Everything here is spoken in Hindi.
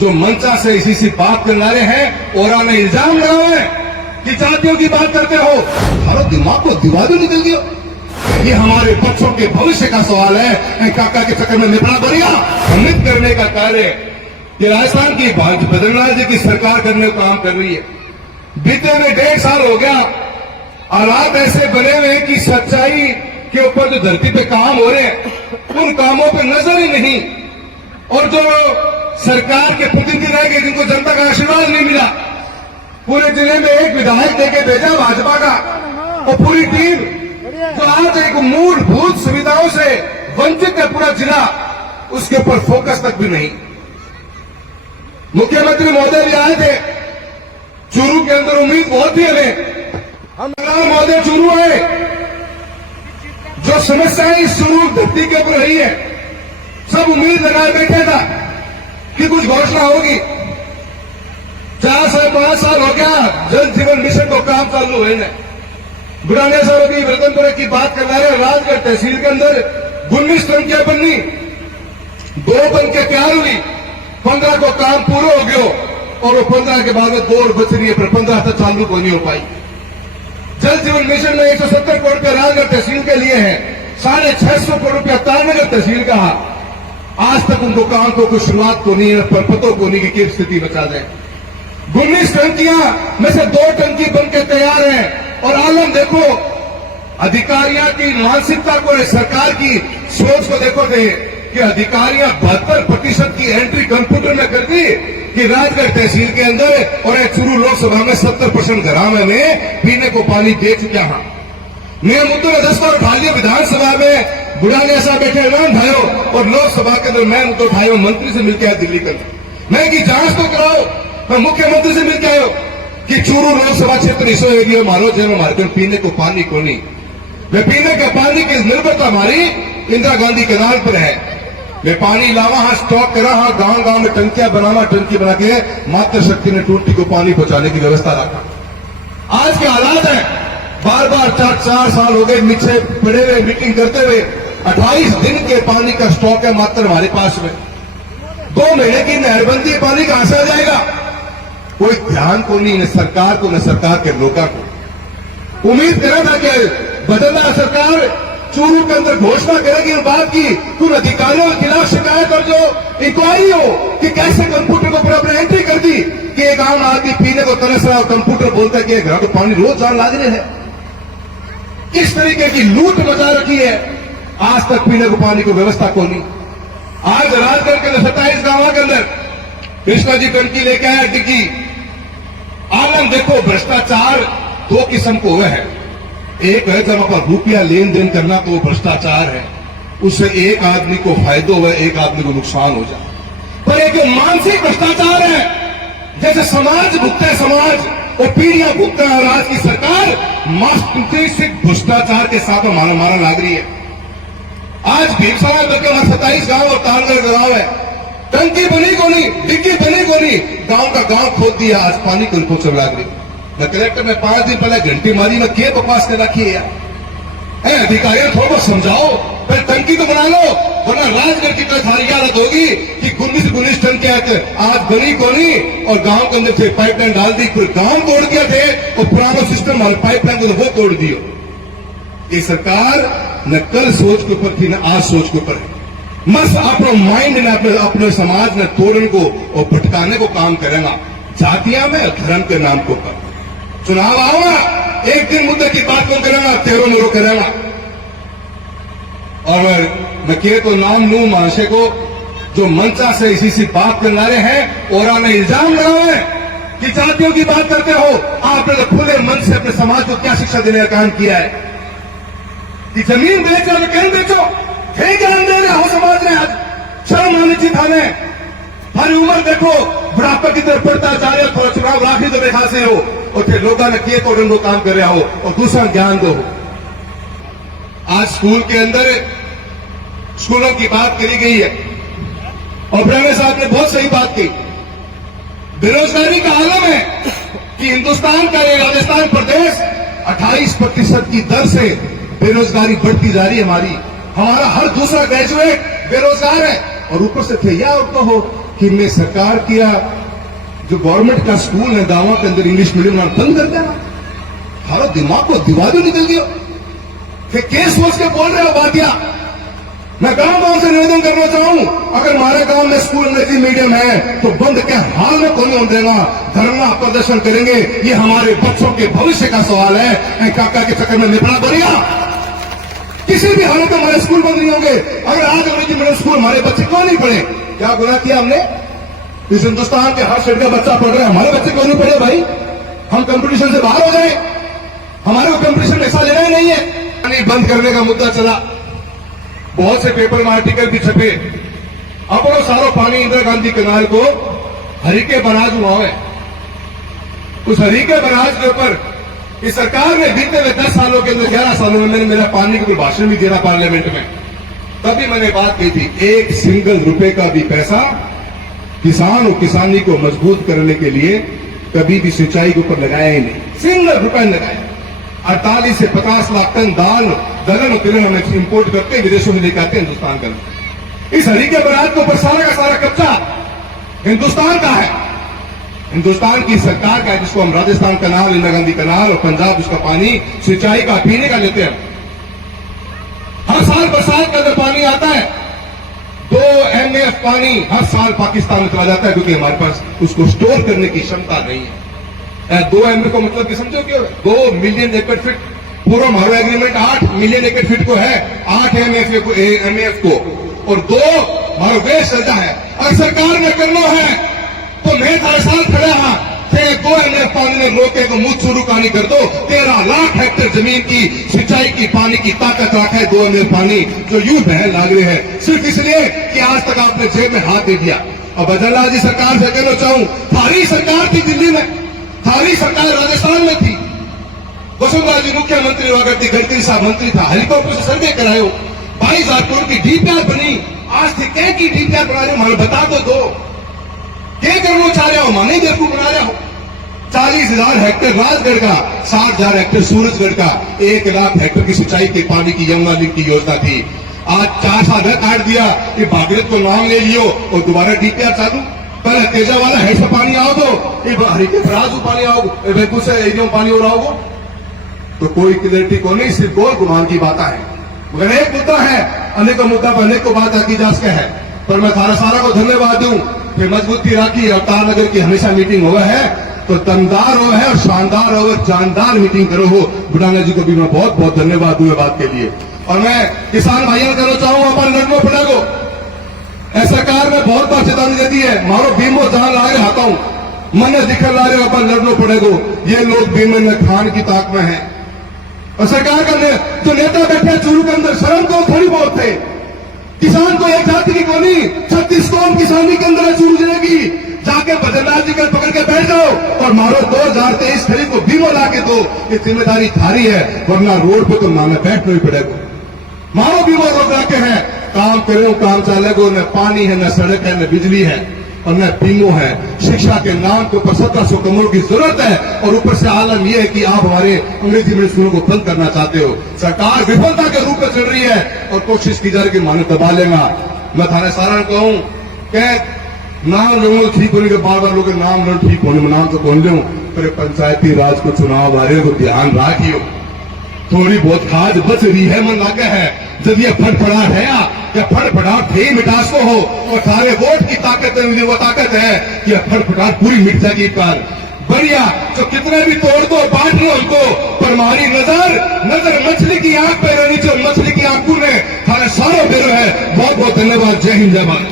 जो मंचा से इसी से बात करना रहे हैं और आने इल्जाम लगाओ है कि जातियों की बात करते हो। हमारा दिमाग को दिवाली निकल गया। ये हमारे बच्चों के भविष्य का सवाल है। काका के चक्कर में निपड़ा बढ़िया भ्रमित करने का कार्य कि राजस्थान की बद्रीनाथ जी की सरकार करने का काम कर रही है। बीते हुए 1.5 साल हो गया, हालात ऐसे बने हुए हैं कि सच्चाई के ऊपर जो धरती पे काम हो रहे हैं उन कामों पे नजर ही नहीं, और जो सरकार के प्रतिनिधि रह गए जिनको जनता का आशीर्वाद नहीं मिला, पूरे जिले में एक विधायक देके भेजा भाजपा का, और पूरी टीम जो आज एक मूलभूत सुविधाओं से वंचित है पूरा जिला, उसके ऊपर फोकस तक भी नहीं। मुख्यमंत्री महोदय भी आए थे, चूरू के अंदर उम्मीद बहुत थी हमें, हम महोदय चूरू आए, जो समस्याएं इस चूरू धरती के ऊपर रही है सब उम्मीद लगाए बैठे था कि कुछ घोषणा होगी। 4 साल 5 साल हो गया जल जीवन मिशन को काम चालू हुए ने। बुढ़ाने साहब अभी रतनपुरा की बात कर रहे हैं, राजगढ़ तहसील के अंदर 19 टंकियां बननी, 2 बन के तैयार हुई, 15 को काम पूरा हो गया, और वो 15 के बाद में 2 और बच रही है, पर 15 तक चालू को नहीं हो पाई। जल जीवन मिशन में 170 करोड़ रुपया राजगढ़ तहसील के लिए है, 650 करोड़ रुपया तालनगर तहसील का। आज तक उनको काम को कोई शुरुआत को नहीं है, पर पतों को नहीं कि स्थिति बचा जाए। 19 टंकियां में से 2 टंकी बन के तैयार है, और आलम देखो अधिकारियों की मानसिकता को, सरकार की सोच को देखो कि अधिकारियां 72% की एंट्री कंप्यूटर में कर दी कि राजगढ़ तहसील के अंदर और चूरू लोकसभा में 70% घरामे में पीने को पानी दे चुका है। मैं मुद्दा दस्ता उठा लिया विधानसभा में, बुढ़ाने ऐसा बैठे नाम भाइयों, और लोकसभा के अंदर मैं मुद्दा उठाया मंत्री से मिलकर आया दिल्ली के अंदर। मैं की जांच तो कराओ, मैं मुख्यमंत्री से मिलकर आयो कि चूरू लोकसभा क्षेत्र इस एरिया मारो जब हमारे पीने को पानी को नहीं, वे पीने के पानी की निर्भरता हमारी इंदिरा गांधी कैनाल पर है। वे पानी लावा हाँ स्टॉक करा, हाँ गांव गांव में टंकियां बनावा, टंकी बना के मातृ शक्ति ने टूटी को पानी पहुंचाने की व्यवस्था रखा। आज के हालात है, बार बार 4 साल हो गए नीचे पड़े हुए मीटिंग करते हुए, 28 दिन के पानी का स्टॉक है मात्र हमारे पास में। 2 महीने की नहरबंदी पानी कहां से आ जाएगा? कोई ध्यान को नहीं, न सरकार को न सरकार के लोगों को। उम्मीद करा था कि बदलना सरकार चूरू के अंदर घोषणा करेगी और बात की कुछ अधिकारियों के खिलाफ शिकायत और जो इंक्वायरी हो कि कैसे कंप्यूटर को अपने एंट्री कर दी कि एक आम आदमी पीने को तरस रहा, कंप्यूटर बोलता है कि घर को पानी रोज जान लादने है। किस तरीके की लूट मचा रखी है, आज तक पीने को पानी को व्यवस्था को नहीं। आज राजगढ़ के 27 गांव के अंदर कृष्णा जी टंकी लेके आया डिग्गी। आलम देखो भ्रष्टाचार 2 किस्म को हुआ है। एक है जब आप रुपया लेन देन करना तो वो भ्रष्टाचार है, उससे एक आदमी को फायदा हुआ, एक आदमी को नुकसान हो जाए। पर एक मानसिक भ्रष्टाचार है, जैसे समाज भुगता है, समाज और पीढ़ियां भुगता है, और आज की सरकार मानसिक भ्रष्टाचार के साथ मारा लाग रही है। आज भीमसारा बल्कि 27 गांव और तालगढ़ गांव है, टंकी बनी को नहीं, डिग्गी बनी को नहीं, गांव का गांव खोद दिया, आज पानी को पहुंचने लाग रही। कलेक्टर ने 5 दिन पहले घंटी मारी में के बकवास कर रखी है यार। अधिकारियों थोड़ा समझाओ, फिर टंकी तो बना लो, वरना राजगढ़ की थारी हालत होगी कि 19 टन के आज बनी को नहीं, और गांव के अंदर से पाइपलाइन डाल दी, फिर गांव तोड़ दिया थे और पुराना सिस्टम पाइपलाइन को वो तोड़ दियो। ये सरकार न कल सोच के ऊपर थी न आज सोच के ऊपर है। मस अपना माइंड ने अपने समाज ने तोड़ने को और भटकाने को काम करेगा, जातियां में धर्म के नाम को कर। चुनाव आओगा, एक दिन मुद्दे की बात कौन करेगा? तेरो मोरो करेगा। और मैं कह तो नाम लू महाशय को, जो मंचा से इसी से बात करना रहे हैं और आने इल्जाम लगाओ है कि जातियों की बात करते हो। आपने तो खुले मन से अपने समाज को क्या शिक्षा देने का काम किया है कि जमीन बेचो तो कहीं बेचो, थे ज्ञान दे रहे हो समाज ने। आज शर्म आनी चाहिए थाने, हमारी उम्र देखो बुढ़ापे की तरफ बढ़ता जा रहे हो, थोड़ा चुनाव राखी तो देखा से हो, और फिर लोगों ने किए तो उनको काम कर रहा हो, और दूसरा ज्ञान दो। आज स्कूल के अंदर स्कूलों की बात करी गई है, और ब्रह्मे साहब ने बहुत सही बात की। बेरोजगारी का आलम है कि हिंदुस्तान का ये राजस्थान प्रदेश 28% की दर से बेरोजगारी बढ़ती जा रही है। हमारा हर दूसरा ग्रेजुएट बेरोजगार है, और ऊपर से थे या तो हो कि मैं सरकार किया जो गवर्नमेंट का स्कूल है गांवों के अंदर इंग्लिश मीडियम बंद कर देना। हमारा दिमाग को दीवार निकल गया। फिर केस सोच के बोल रहे हो बातिया। मैं गांव से निवेदन करना चाहूं, अगर हमारे गांव में स्कूल अंग्रेजी मीडियम है तो बंद के हाल में कौन होने देगा। धरना प्रदर्शन करेंगे, ये हमारे बच्चों के भविष्य का सवाल है। काका के चक्कर में निपड़ा बढ़िया, किसी भी हालत में हमारे स्कूल बंद नहीं होंगे। अगर आज अंग्रेजी मीडियम स्कूल हमारे बच्चे क्यों नहीं पढ़े? क्या गुनाह किया हमने? इस हिंदुस्तान के हर स्टेट का बच्चा पढ़ रहा है, हमारे बच्चे क्यों नहीं पढ़े भाई? हम कंपटीशन से बाहर हो जाए, हमारे को कंपटीशन में हिस्सा लेना ही नहीं है। पानी बंद करने का मुद्दा चला, बहुत से पेपर में आर्टिकल भी छपे। अब वो सारा पानी इंदिरा गांधी कैनाल को हरीके बराज हुआ है। उस हरीके बराज के ऊपर इस सरकार ने बीते हुए 10 सालों के अंदर 11 सालों में मैंने मेरा पानी का भाषण भी दिया पार्लियामेंट में। तभी मैंने बात की थी, एक सिंगल रुपए का भी पैसा किसान और किसानी को मजबूत करने के लिए कभी भी सिंचाई के ऊपर लगाया ही नहीं। सिंगल रुपए लगाया। 48 से 50 लाख टन दाल दलहन और तिलहन हम इंपोर्ट करते, विदेशों में लेकर आते हिंदुस्तान का। इस हरीके बराज के ऊपर सारा का सारा कब्जा हिंदुस्तान का है, हिंदुस्तान की सरकार का है, जिसको हम राजस्थान कनाल, इंदिरा गांधी कनाल और पंजाब उसका पानी सिंचाई का पीने का लेते हैं। हर साल बरसात का अगर पानी आता है 2 MF पानी हर साल पाकिस्तान में चला जाता है, क्योंकि हमारे पास उसको स्टोर करने की क्षमता नहीं है। 2 MF को मतलब कि समझो क्यों? 2 मिलियन एकड़ फीट। पूरा हमारा एग्रीमेंट 8 मिलियन एकड़ फीट को है, 8 MF को, और 2 हमारा वेस्ट चलता है। अगर सरकार में करना है तो मैं हर साल खड़ा हाँ 2 MF पानी में रोके को मुझ शुरू कहानी कर दो। 13 लाख हेक्टेयर जमीन की सिंचाई की पानी की ताकत रखा है 2 MF पानी, जो यूं बहन लाग रहे हैं सिर्फ इसलिए कि आज तक आपने जेब में हाथ दे दिया। और बदला जी सरकार से कहना चाहूं, थारी सरकार थी दिल्ली में, थारी सरकार राजस्थान में थी, वसुंधरा जी मुख्यमंत्री हुआ करती, गडकरी साहब मंत्री था, हेलीकॉप्टर से सर्वे कराए हो, 22,000 करोड़ की डीपीआर बनी। आज थे क्या की डीपीआर बना रहे हो? हमें बता दो क्या करना चाह रहे हो? माने बेवकूफ बना रहे हो। 40,000 हेक्टेयर राजगढ़ का, 60,000 हेक्टेयर सूरजगढ़ का, 1 लाख हेक्टेयर की सिंचाई के पानी की यमुना लिंक की योजना थी। आज 4 साल काट दिया कि भागीरथ को नाम ले लियो और दोबारा डीपीआर चालू। पहले तेजा वाला हेड से पानी आओ दो, हरीके बराज पानी आओ, बेगू से एरियो पानी हो रहा होगा, तो कोई क्लियरिटी को नहीं, सिर्फ गोल गुमान की बात है। मगर एक मुद्दा है, अनेक मुद्दा पर अनेक को बात आकी जा सके है। पर मैं सारा को धन्यवाद दूं कि मजबूती राखी। अवतार नगर की हमेशा मीटिंग हुआ है तो दमदार हो है और शानदार हो, जानदार मीटिंग करो हो। बुढ़ाना जी को भी मैं बहुत बहुत धन्यवाद दूंगा बात के लिए। और मैं किसान भाइयों करना चाहूंगा, अपन लड़को पड़ेगो सरकार ने बहुत बार चेतावनी दे दी है, मारो बीमो जान ला रहे आता हूं, मन दिखर ला रहे अपन लड़नो पड़ेगो। ये लोग बीमन में खान की ताक में है। और सरकार का जो नेता बैठे चूरू के अंदर, शर्म को थोड़ी बहुत थे। किसान को एक जाति की गोली 36 कौम किसानी के अंदर चूरू जाएगी। जाके बद्रीनाथ जी का पकड़ के बैठ जाओ और मारो 2023 खरीद को बीमो ला के दो। ये जिम्मेदारी थारी है, वरना रोड पे तो माने बैठना ही पड़ेगा। मारो बीमो रोक रखे हैं, काम करो, काम चलेगो। न पानी है, न सड़क है, न बिजली है और न बीमो है। शिक्षा के नाम के ऊपर 1700 करोड़ की जरूरत है और ऊपर से आलम यह है कि आप हमारे अंग्रेजी मीडियम स्कूलों को बंद करना चाहते हो। सरकार विफलता के रूप में चल रही है और कोशिश की जा रही है कि माने दबा लेगा। मैं थाने सारा कहूं कि नाम लोगों ठीक होने के बार लोग नाम लो ठीक होने में नाम तो कौन लो, पर पंचायती राज को चुनाव आ रहे को ध्यान रखियो। थोड़ी बहुत खाद बच रही है, मन लागे है। जब ये फटफड़ाहट है या फटफड़ाहट थे मिटास को हो और सारे वोट की ताकत है, वो ताकत है कि फटफड़ाहट पूरी मिट जाएगी। पर बढ़िया तो कितने भी तोड़ दो, बांट लो हमको, पर हमारी नजर मछली की आंख पे रहनी चाहिए। मछली की आंख पूरे थारे सारों बेरो है। बहुत बहुत धन्यवाद। जय हिंद, जय भारत।